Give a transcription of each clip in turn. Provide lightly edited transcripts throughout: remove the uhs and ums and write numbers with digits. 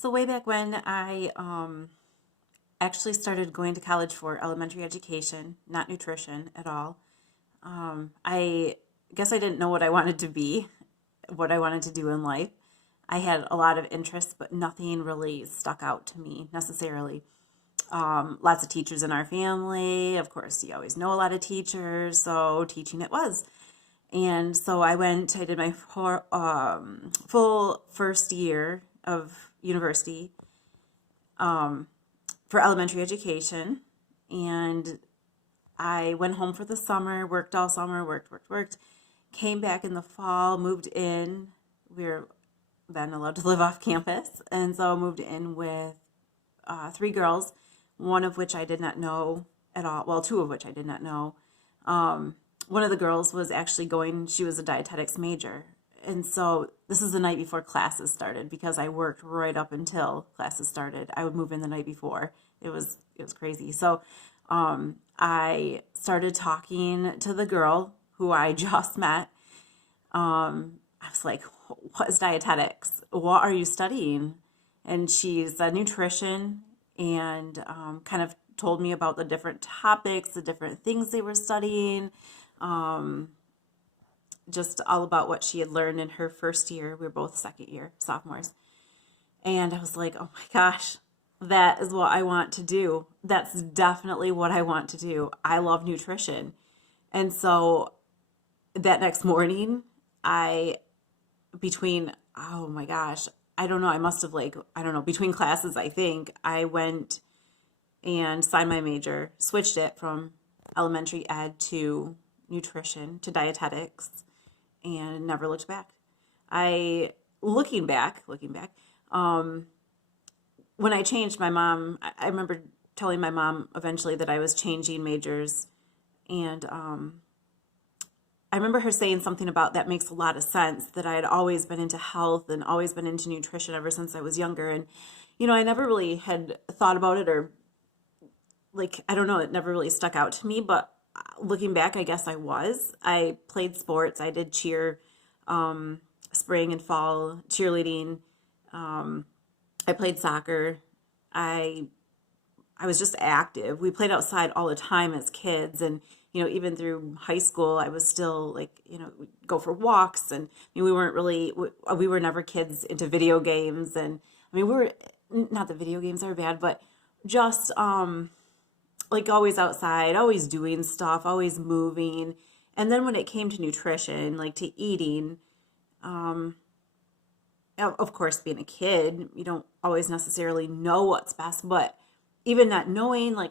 So way back when I actually started going to college for elementary education, not nutrition at all. I guess I didn't know what I wanted to be, what I wanted to do in life. I had a lot of interests, but nothing really stuck out to me necessarily. Lots of teachers in our family. Of course, you always know a lot of teachers, so teaching it was. And so I did my full first year of university for elementary education. And I went home for the summer, worked all summer, worked, came back in the fall, moved in. We were then allowed to live off campus. And so I moved in with three girls, one of which I did not know at all. Well, two of which I did not know. One of the girls was actually she was a dietetics major. And so this is the night before classes started because I worked right up until classes started. I would move in the night before. It was crazy. So I started talking to the girl who I just met. I was like, what is dietetics? What are you studying? And she's a nutrition and kind of told me about the different topics, the different things they were studying, just all about what she had learned in her first year. We were both second year sophomores. And I was like, oh my gosh, that is what I want to do. That's definitely what I want to do. I love nutrition. And so that next morning, oh my gosh, I don't know, I must have between classes, I think, I went and signed my major, switched it from elementary ed to nutrition to dietetics, and never looked back. Looking back, when I changed, my mom, I remember telling my mom eventually that I was changing majors, and I remember her saying something about that makes a lot of sense, that I had always been into health and always been into nutrition ever since I was younger. And, I never really had thought about it, or I don't know, it never really stuck out to me, but looking back, I guess I played sports. I did cheer, spring and fall, cheerleading. I played soccer. I was just active. We played outside all the time as kids. And, even through high school, I was still we'd go for walks. And we were never kids into video games. And we were, not that video games are bad, but just, always outside, always doing stuff, always moving. And then when it came to nutrition, to eating, of course, being a kid, you don't always necessarily know what's best, but even not knowing, I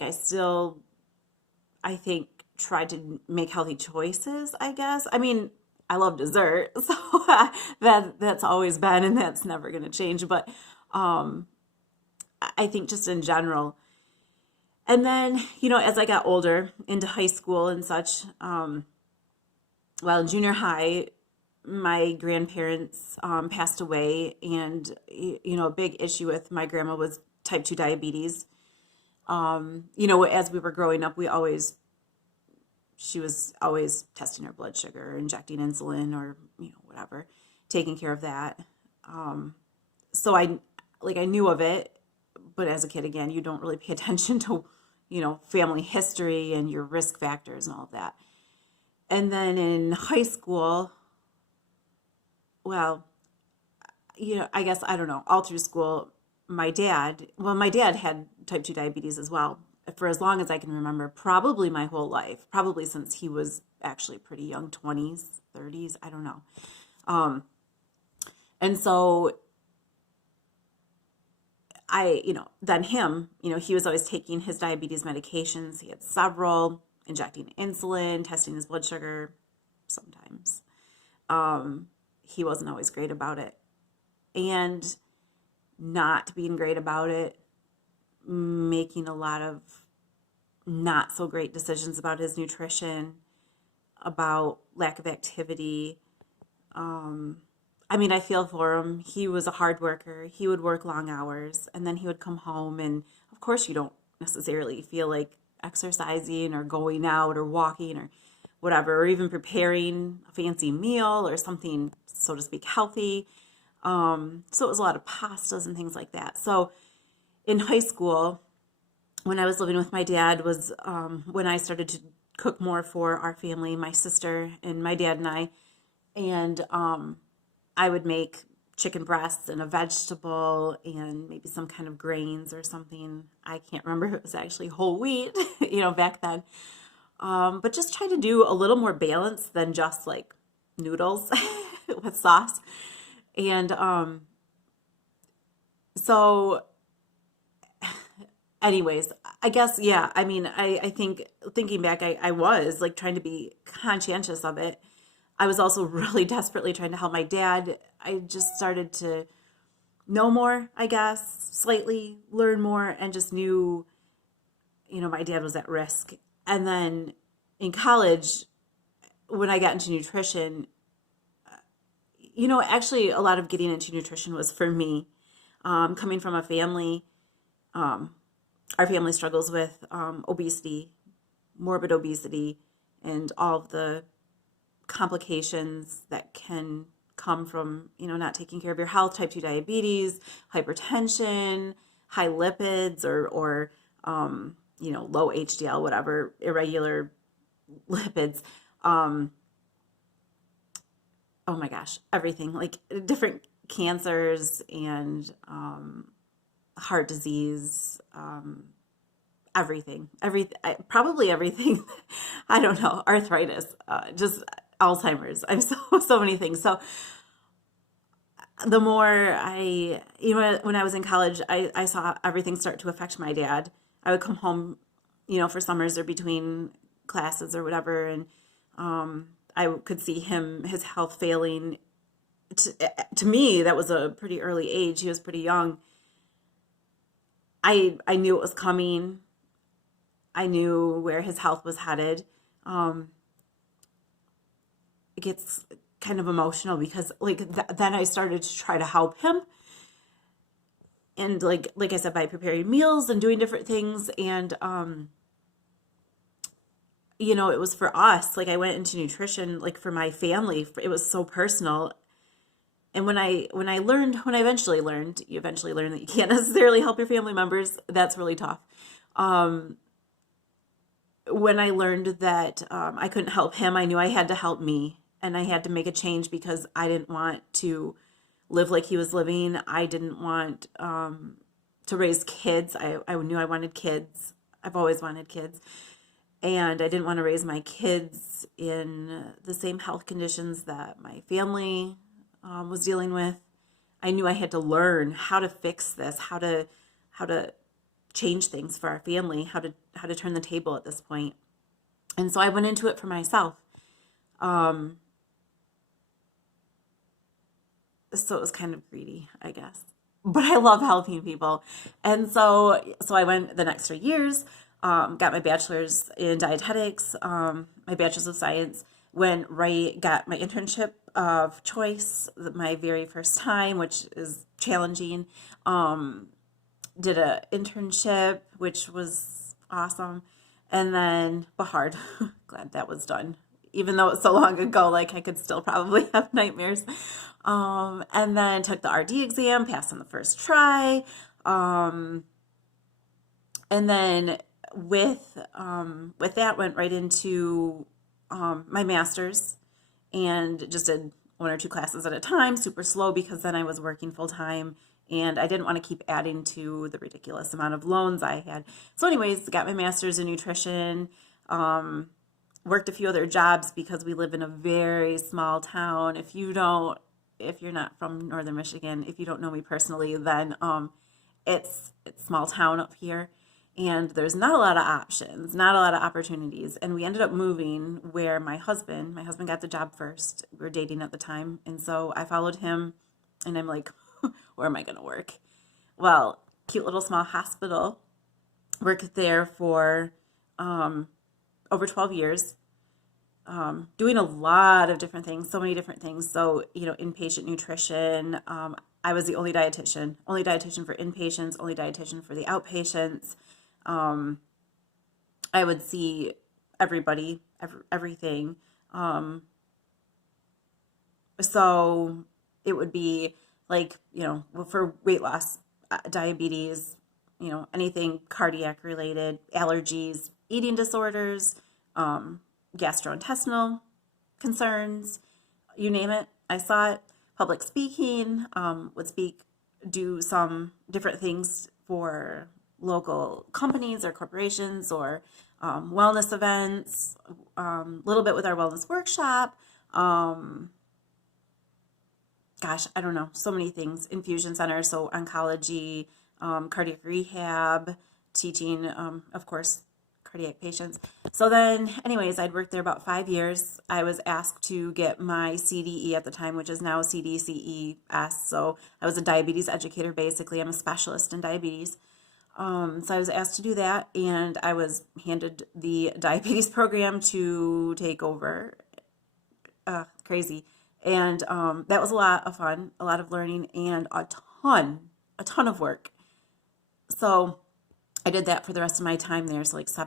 think, tried to make healthy choices, I guess. I love dessert, so that's always been, and that's never going to change, but I think just in general. And then, as I got older into high school and such, in junior high, my grandparents passed away, and a big issue with my grandma was type 2 diabetes. As we were growing up, she was always testing her blood sugar, injecting insulin, or whatever, taking care of that. So I knew of it, but as a kid, again, you don't really pay attention to family history and your risk factors and all of that. And then in high school, I guess, I don't know, all through school, my dad had type 2 diabetes as well for as long as I can remember, probably my whole life, probably since he was actually pretty young, 20s, 30s, I don't know. And so then him, he was always taking his diabetes medications. He had several, injecting insulin, testing his blood sugar sometimes. He wasn't always great about it. And not being great about it, making a lot of not so great decisions about his nutrition, about lack of activity. I feel for him. He was a hard worker. He would work long hours, and then he would come home, and of course you don't necessarily feel like exercising or going out or walking or whatever, or even preparing a fancy meal or something, so to speak, healthy. So it was a lot of pastas and things like that. So in high school, when I was living with my dad, was when I started to cook more for our family, my sister and my dad and I. And I would make chicken breasts and a vegetable and maybe some kind of grains or something. I can't remember if it was actually whole wheat, back then. But just try to do a little more balance than just like noodles with sauce. And so anyways, I guess, yeah, I mean, I think thinking back, I was like trying to be conscientious of it. I was also really desperately trying to help my dad. I just started to know more, I guess, slightly learn more, and just knew, my dad was at risk. And then in college, when I got into nutrition, actually a lot of getting into nutrition was for me. Coming from a family, our family struggles with obesity, morbid obesity, and all of the complications that can come from, not taking care of your health, type 2 diabetes, hypertension, high lipids, or low HDL, whatever, irregular lipids. Oh my gosh, everything, like different cancers and heart disease, probably everything. I don't know, arthritis, just Alzheimer's. I'm so many things. So the more when I was in college, I saw everything start to affect my dad. I would come home, for summers or between classes or whatever, and I could see his health failing. To me, that was a pretty early age. He was pretty young. I knew it was coming. I knew where his health was headed. It gets kind of emotional because then I started to try to help him. And like I said, by preparing meals and doing different things. And, it was for us. Like I went into nutrition, like for my family. It was so personal. And when I eventually learned, you eventually learn that you can't necessarily help your family members. That's really tough. When I learned that I couldn't help him, I knew I had to help me, and I had to make a change because I didn't want to live like he was living. I didn't want to raise kids. I knew I wanted kids. I've always wanted kids. And I didn't want to raise my kids in the same health conditions that my family was dealing with. I knew I had to learn how to fix this, how to change things for our family, how to turn the table at this point. And so I went into it for myself. So it was kind of greedy, I guess. But I love helping people. And so I went the next 3 years, got my bachelor's in dietetics, my bachelor's of science, got my internship of choice, my very first time, which is challenging. Did an internship, which was awesome. And then, but hard. Glad that was done. Even though it's so long ago, I could still probably have nightmares. And then took the RD exam, passed on the first try. And then with that went right into my master's, and just did 1 or 2 classes at a time, super slow, because then I was working full time and I didn't want to keep adding to the ridiculous amount of loans I had. So anyways, got my master's in nutrition, worked a few other jobs because we live in a very small town. If you're not from Northern Michigan, if you don't know me personally, then it's small town up here. And there's not a lot of options, not a lot of opportunities. And we ended up moving where my husband got the job first. We were dating at the time. And so I followed him, and I'm like, where am I going to work? Well, cute little small hospital. Worked there for over 12 years, doing a lot of different things, so many different things. So, inpatient nutrition. I was the only dietitian for inpatients, only dietitian for the outpatients. I would see everybody, everything. So it would be like, for weight loss, diabetes, anything cardiac related, allergies, eating disorders, gastrointestinal concerns, you name it. I saw it. Public speaking, do some different things for local companies or corporations or wellness events, a little bit with our wellness workshop. I don't know, so many things. Infusion center, so oncology, cardiac rehab, teaching, of course, cardiac patients. So then, anyways, I'd worked there about 5 years. I was asked to get my CDE at the time, which is now CDCES. So I was a diabetes educator, basically. I'm a specialist in diabetes. So I was asked to do that, and I was handed the diabetes program to take over. Crazy. And that was a lot of fun, a lot of learning, and a ton of work. So I did that for the rest of my time there. So like a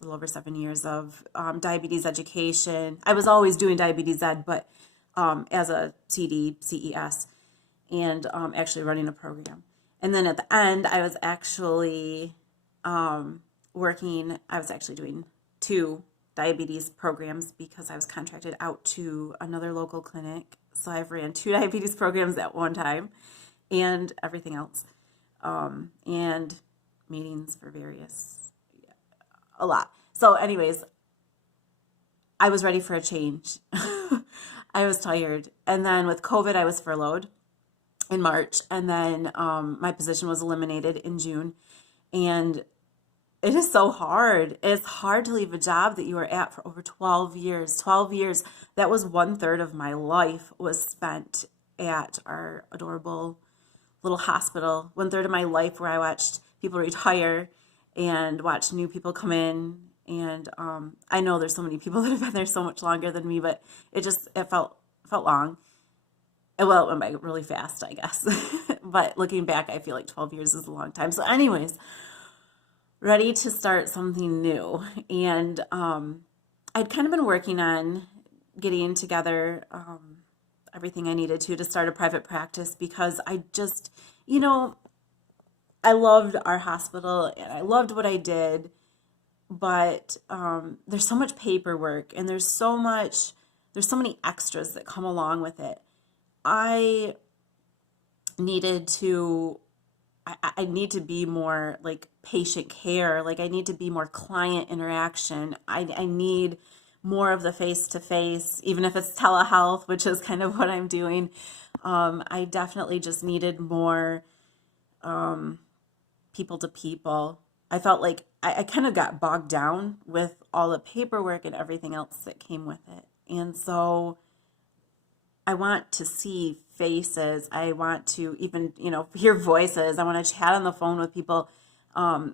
little over 7 years of diabetes education. I was always doing diabetes ed, but as a CES, and actually running a program. And then at the end, I was actually I was actually doing 2 diabetes programs because I was contracted out to another local clinic. So I've ran 2 diabetes programs at one time and everything else. And meetings for a lot. So anyways, I was ready for a change. I was tired. And then with COVID, I was furloughed in March. And then my position was eliminated in June. And it is so hard. It's hard to leave a job that you were at for over 12 years. 12 years. That was 1/3 of my life was spent at our adorable little hospital. 1/3 of my life where I watched people retire and watched new people come in. And I know there's so many people that have been there so much longer than me, but it felt long. Well, it went by really fast, I guess. But looking back, I feel like 12 years is a long time. So anyways, ready to start something new. And I'd kind of been working on getting together everything I needed to start a private practice because I just, I loved our hospital and I loved what I did, but there's so much paperwork and there's so many extras that come along with it. I need to be more like patient care. Like I need to be more client interaction. I need more of the face-to-face, even if it's telehealth, which is kind of what I'm doing. I definitely just needed more people to people. I felt like I kind of got bogged down with all the paperwork and everything else that came with it. And so I want to see faces. I want to even, hear voices. I want to chat on the phone with people. I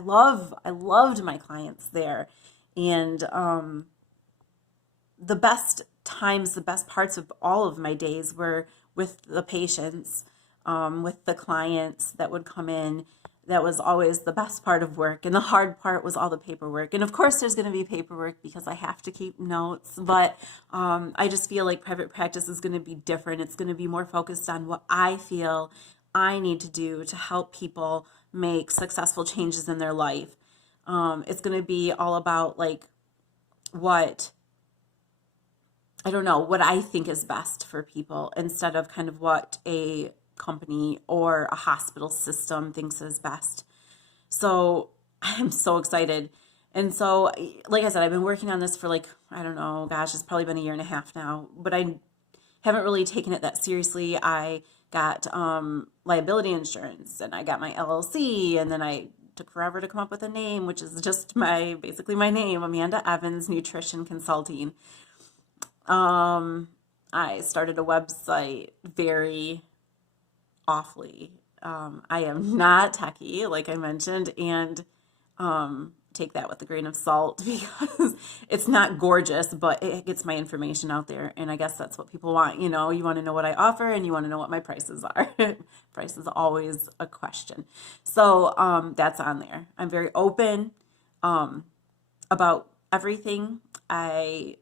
loved my clients there, and the best parts of all of my days were with the patients, with the clients that would come in. That was always the best part of work. And the hard part was all the paperwork. And of course, there's going to be paperwork because I have to keep notes. But I just feel like private practice is going to be different. It's going to be more focused on what I feel I need to do to help people make successful changes in their life. It's going to be all about like what I think is best for people instead of kind of what a company or a hospital system thinks is best. So I'm so excited. And so, like I said, I've been working on this for it's probably been 1.5 years now, but I haven't really taken it that seriously. I got liability insurance and I got my LLC, and then I took forever to come up with a name, which is just basically my name, Amanda Evans Nutrition Consulting. I started a website very awfully. I am not techie, like I mentioned, and take that with a grain of salt because it's not gorgeous, but it gets my information out there. And I guess that's what people want. You want to know what I offer and you want to know what my prices are. Price is always a question. So that's on there. I'm very open about everything. I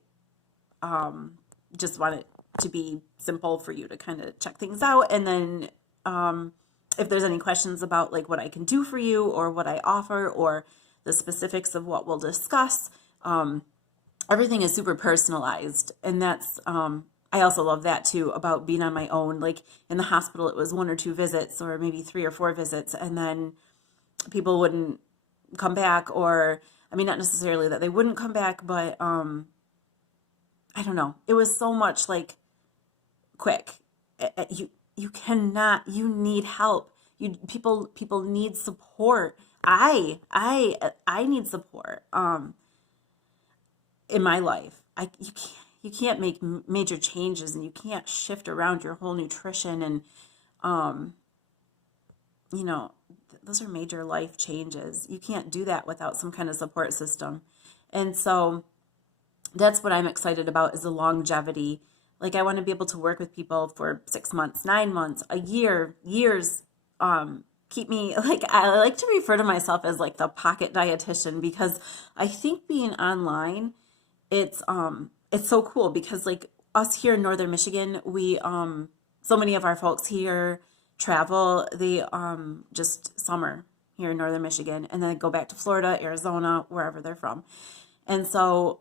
just want to be simple for you to kind of check things out. And then if there's any questions about like what I can do for you or what I offer or the specifics of what we'll discuss, everything is super personalized. And that's, I also love that too about being on my own. Like in the hospital, it was 1 or 2 visits or maybe 3 or 4 visits. And then people wouldn't come back, or, I mean, not necessarily that they wouldn't come back, but I don't know. It was so much like quick. You cannot, you need help. People need support. I need support in my life. You can't make major changes, and you can't shift around your whole nutrition, and you know, those are major life changes. You can't do that without some kind of support system. And so that's what I'm excited about, is the longevity. Like, I want to be able to work with people for 6 months, 9 months, a year, years. Keep me, like, I like to refer to myself as like the pocket dietitian, because I think being online, it's so cool, because like us here in Northern Michigan, we so many of our folks here travel. They just summer here in Northern Michigan, and then go back to Florida, Arizona, wherever they're from. And so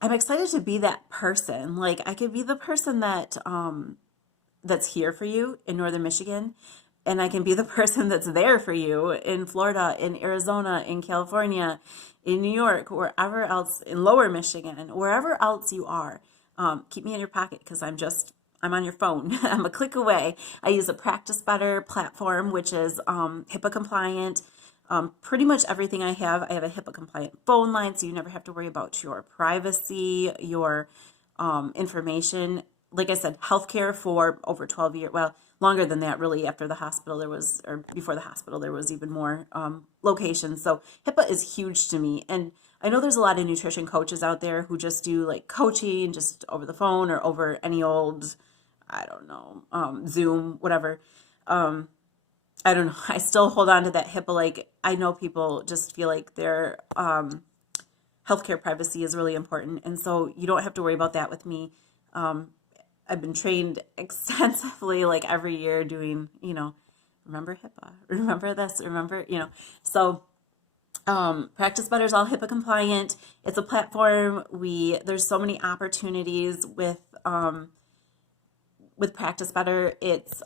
I'm excited to be that person. Like, I could be the person that that's here for you in Northern Michigan, and I can be the person that's there for you in Florida, in Arizona, in California, in New York, wherever else, in Lower Michigan, wherever else you are. Keep me in your pocket, because I'm on your phone. I'm a click away. I use a Practice Better platform, which is HIPAA compliant. Pretty much everything I have a HIPAA compliant phone line, so you never have to worry about your privacy, your information. Like I said, healthcare for over 12 years. Well, longer than that, really. After the hospital, or before the hospital, there was even more locations. So HIPAA is huge to me. And I know there's a lot of nutrition coaches out there who just do like coaching just over the phone or over any old, I don't know, Zoom, whatever. I don't know. I still hold on to that HIPAA. Like, I know people just feel like their healthcare privacy is really important. And so you don't have to worry about that with me. I've been trained extensively, like every year, doing, remember HIPAA, remember this, remember, So Practice Better is all HIPAA compliant. It's a platform. There's so many opportunities with Practice Better. It's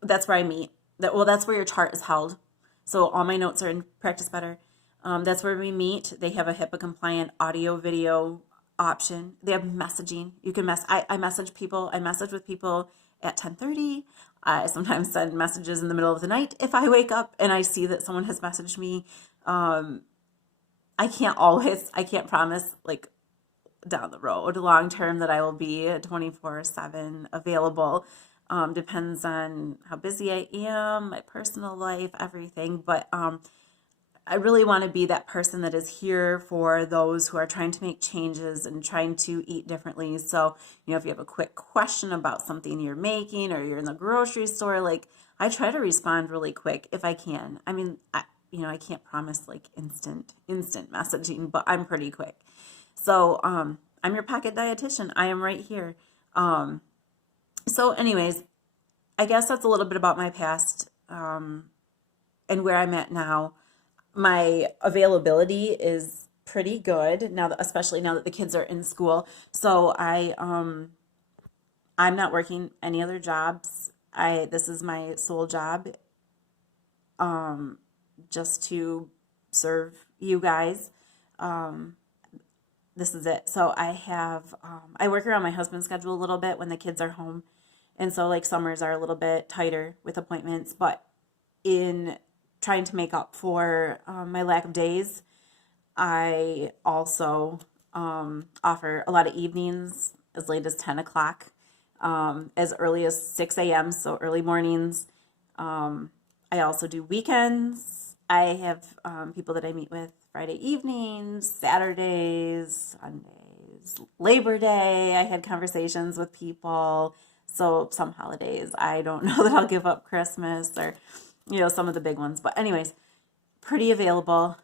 that's where I meet. That's where your chart is held. So all my notes are in Practice Better. That's where we meet. They have a HIPAA compliant audio video option. They have messaging. You can I message people. I message with people at 10:30. I sometimes send messages in the middle of the night if I wake up and I see that someone has messaged me. I can't promise, like, down the road, long term, that I will be 24/7 available. Depends on how busy I am, my personal life, everything. But I really want to be that person that is here for those who are trying to make changes and trying to eat differently. So, if you have a quick question about something you're making, or you're in the grocery store, like, I try to respond really quick if I can. I mean, I can't promise like instant messaging, but I'm pretty quick. So, I'm your pocket dietitian. I am right here. So anyways, I guess that's a little bit about my past, and where I'm at now. My availability is pretty good now, especially now that the kids are in school. So I'm not working any other jobs. This is my sole job, just to serve you guys. This is it. So I work around my husband's schedule a little bit when the kids are home. And so like summers are a little bit tighter with appointments, but in trying to make up for my lack of days, I also offer a lot of evenings as late as 10 o'clock, as early as 6 a.m., so early mornings. I also do weekends. I have people that I meet with Friday evenings, Saturdays, Sundays, Labor Day. I had conversations with people. So some holidays, I don't know that I'll give up Christmas, or some of the big ones. But anyways, pretty available,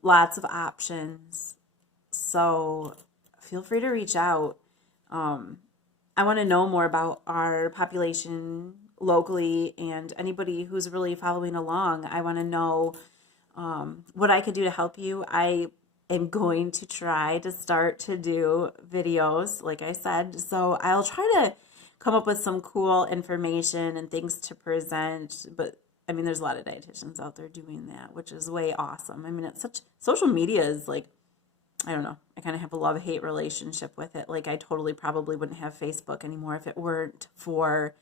lots of options. So feel free to reach out. I want to know more about our population locally and anybody who's really following along. I want to know what I could do to help you. I am going to try to start to do videos, like I said. So I'll try to come up with some cool information and things to present. But I mean, there's a lot of dietitians out there doing that, which is way awesome. I mean, it's such, social media is like, I don't know. I kind of have a love-hate relationship with it. Like, I totally probably wouldn't have Facebook anymore if it weren't for,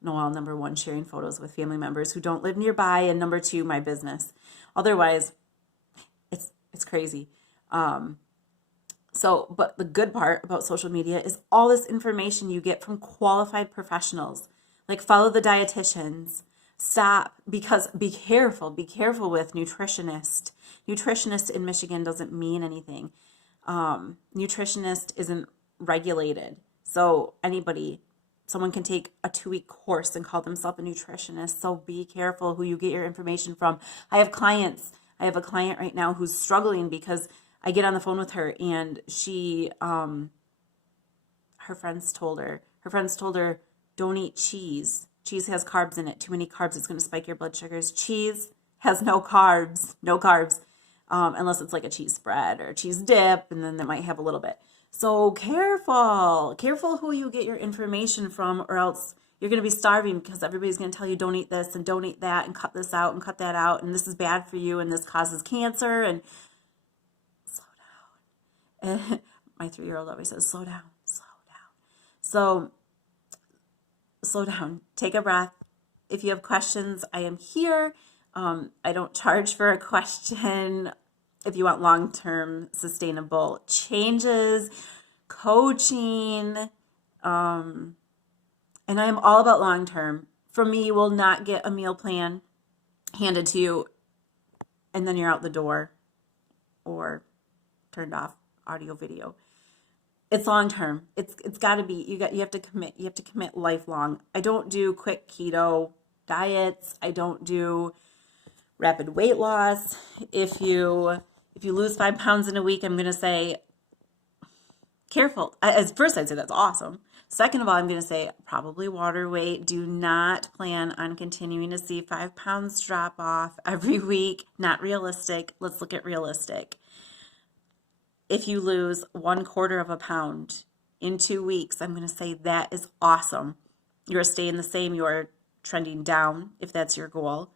Noel, number one, sharing photos with family members who don't live nearby, and number two, my business. Otherwise, it's crazy. But the good part about social media is all this information you get from qualified professionals. Like, follow the dietitians. Stop, because be careful with nutritionist. Nutritionist in Michigan doesn't mean anything. Nutritionist isn't regulated. So someone can take a 2-week course and call themselves a nutritionist. So be careful who you get your information from. I have a client right now who's struggling because I get on the phone with her and she, her friends told her, don't eat cheese. Cheese has carbs in it. Too many carbs, it's going to spike your blood sugars. Cheese has no carbs, unless it's like a cheese spread or a cheese dip, and then that might have a little bit. So careful who you get your information from, or else you're going to be starving because everybody's going to tell you don't eat this and don't eat that and cut this out and cut that out and this is bad for you and this causes cancer. And slow down. And my 3-year-old always says, slow down. So slow down, take a breath. If you have questions, I am here. I don't charge for a question. If you want long-term sustainable changes, coaching, and I am all about long-term. For me, you will not get a meal plan handed to you and then you're out the door or turned off audio video. It's long-term. It's got to be, you have to commit lifelong. I don't do quick keto diets. I don't do rapid weight loss. If you lose 5 pounds in a week, I'm going to say, careful. As first, I'd say that's awesome. Second of all, I'm going to say probably water weight. Do not plan on continuing to see 5 pounds drop off every week. Not realistic. Let's look at realistic. If you lose 1/4 of a pound in 2 weeks, I'm going to say that is awesome. You're staying the same. You're trending down if that's your goal.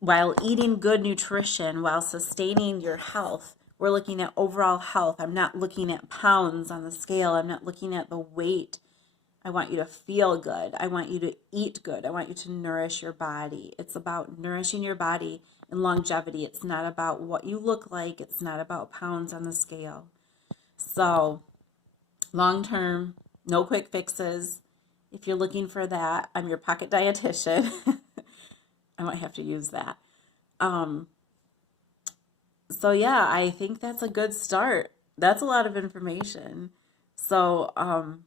While eating good nutrition, while sustaining your health, we're looking at overall health. I'm not looking at pounds on the scale. I'm not looking at the weight. I want you to feel good. I want you to eat good. I want you to nourish your body. It's about nourishing your body and longevity. It's not about what you look like. It's not about pounds on the scale. So long term, no quick fixes. If you're looking for that, I'm your pocket dietitian. I might have to use that. So yeah, I think that's a good start. That's a lot of information. So I'm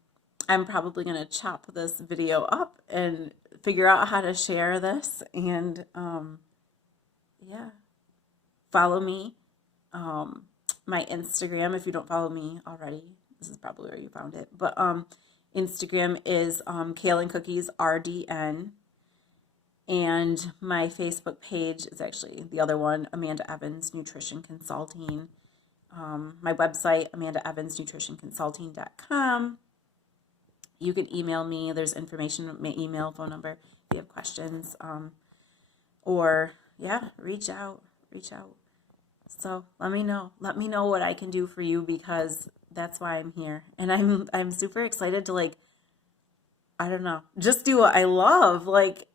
probably going to chop this video up and figure out how to share this. And yeah, follow me. My Instagram, if you don't follow me already, this is probably where you found it. But Instagram is Kale and Cookies RDN. And my Facebook page is actually the other one, Amanda Evans Nutrition Consulting. My website, amandaevansnutritionconsulting.com. You can email me. There's information, my email, phone number, if you have questions. Or, yeah, reach out. So let me know. Let me know what I can do for you, because that's why I'm here. And I'm super excited to, like, I don't know, just do what I love. Like,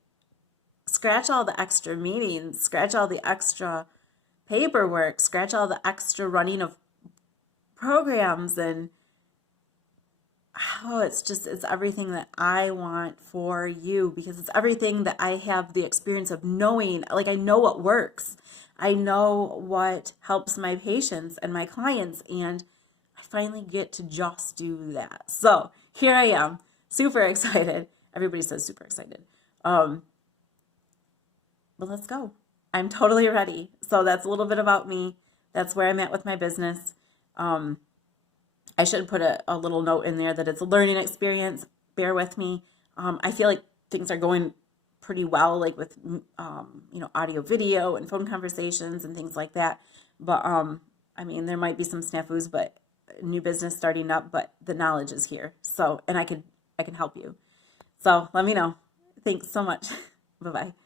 scratch all the extra meetings, scratch all the extra paperwork, scratch all the extra running of programs, and it's everything that I want for you, because it's everything that I have the experience of knowing. Like, I know what works. I know what helps my patients and my clients, and I finally get to just do that. So here I am, super excited. Everybody says super excited. But let's go. I'm totally ready. So that's a little bit about me. That's where I'm at with my business. I should put a little note in there that it's a learning experience. Bear with me. I feel like things are going pretty well, like with audio, video, and phone conversations and things like that. But I mean, there might be some snafus, but new business starting up. But the knowledge is here. So, and I can help you. So let me know. Thanks so much. Bye bye.